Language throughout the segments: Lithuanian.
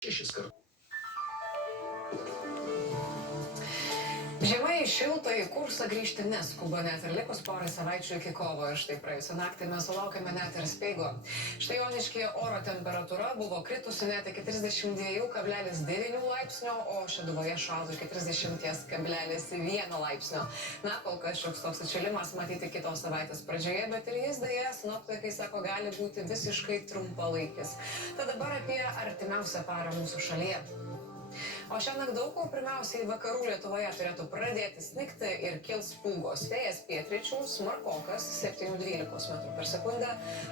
6 kartus. Žiema į šiltąjį kursą grįžti neskuba net ir likus porai savaičių iki kovo. Ir štai praėjusią naktį mes sulaukėme net ir speigo. Štai Joniškyje oro temperatūra buvo kritusi net iki 32,9 laipsnio, o Šeduvoje šalo iki 30,1 laipsnio. Na, kol kas šioks toks atšilimas matyti kitos savaitės pradžioje, bet ir jis dėja, sinoptikai sako, gali būti visiškai trumpalaikis. Tad dabar apie artimiausią parą mūsų šalyje. O šiandien daug kur pirmiausiai vakarų Lietuvoje turėtų pradėti snigti ir kils pūgos. Vėjas pietryčių smarkokas 7–12 m/s.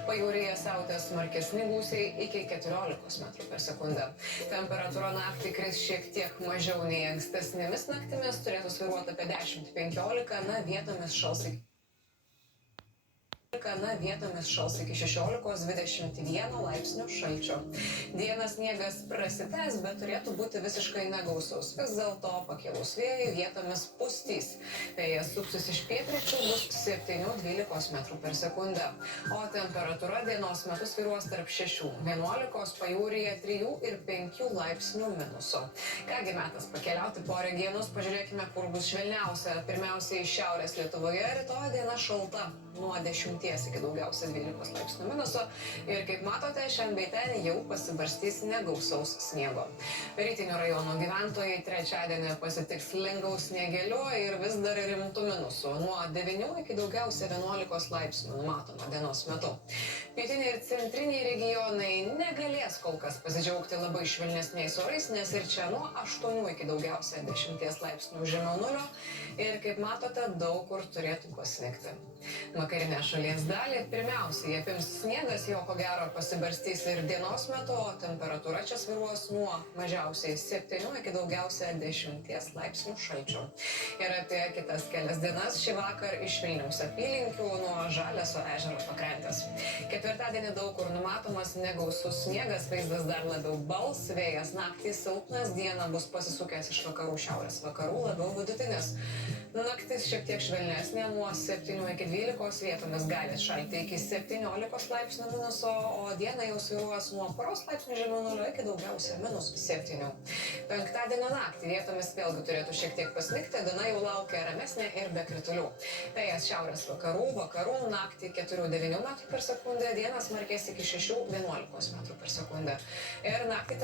Pajūryje siautės smarkesni gūsiai iki 14 m/s. Temperatūra naktį kris šiek tiek mažiau nei ankstesnėmis naktimis, turėtų svyruoti apie 10–15, vietomis šals iki 16–21 laipsnių šalčio. Dieną sniegas prasitęs, bet turėtų būti visiškai negausus. Vis dėlto pakilus vėjui vietomis pustys. Vėjas suksis iš pietryčių, bus 7–12 m/s. O temperatūra dienos metu svyruos tarp 6–11, pajūryje 3 ir 5 laipsnių minuso. Kągi metas pakeliauti po regionus, pažiūrėkime, kur bus švelniausia. Pirmiausiai šiaurės Lietuvoje rytoj diena šalta. Nuo 10 iki daugiausia 12 laipsnių minuso. Ir kaip matote, šiandien bei ten jau pasibarstys negausaus sniego. Rytinių rajonų gyventojai trečiadienį pasitiks lingaus sniegeliu ir vis dar rimtų minusų. Nuo 9 iki daugiausia 11 laipsnių numatoma dienos metu. Pietiniai ir centriniai regionai negalės kol kas pasidžiaugti labai švelnesniais orais, nes ir čia nuo 8 iki daugiausia 10 laipsnių žemiau nulio. Ir kaip matote, daug kur turėtų pasnigti. Vakarinę šalies dalį pirmiausiai apims sniegas, jo ko gero pasibarstys ir dienos metu, o temperatūra čia svyruos nuo mažiausiai 7 iki daugiausia 10 laipsnių šalčio. Ir apie kitas kelias dienas šį vakar iš Vilniaus apylinkių nuo Žalesio ežero pakrantės. Ketvirtadienį daug kur numatomas negausus sniegas, vaizdas dar labiau bals, vėjas naktį silpnas, dieną bus pasisukęs iš vakarų šiaurės vakarų, labiau vidutinis. Naktis šiek tiek švelnesnė, nuo 7 iki 12, vietomis gali šalti iki 17 laipsnių minuso, o dieną jau svyruos nuo poros laipsnių žemiau nulio iki daugiausia -7. Penktadienio naktį vietomis vėlgi turėtų šiek tiek pasnigti, diena jau laukia ramesnė ir be kritulių. Vėjas šiaurės vakarų, naktį 4–9 m/s, dieną smarkės iki 6–11 m/s. Ir naktį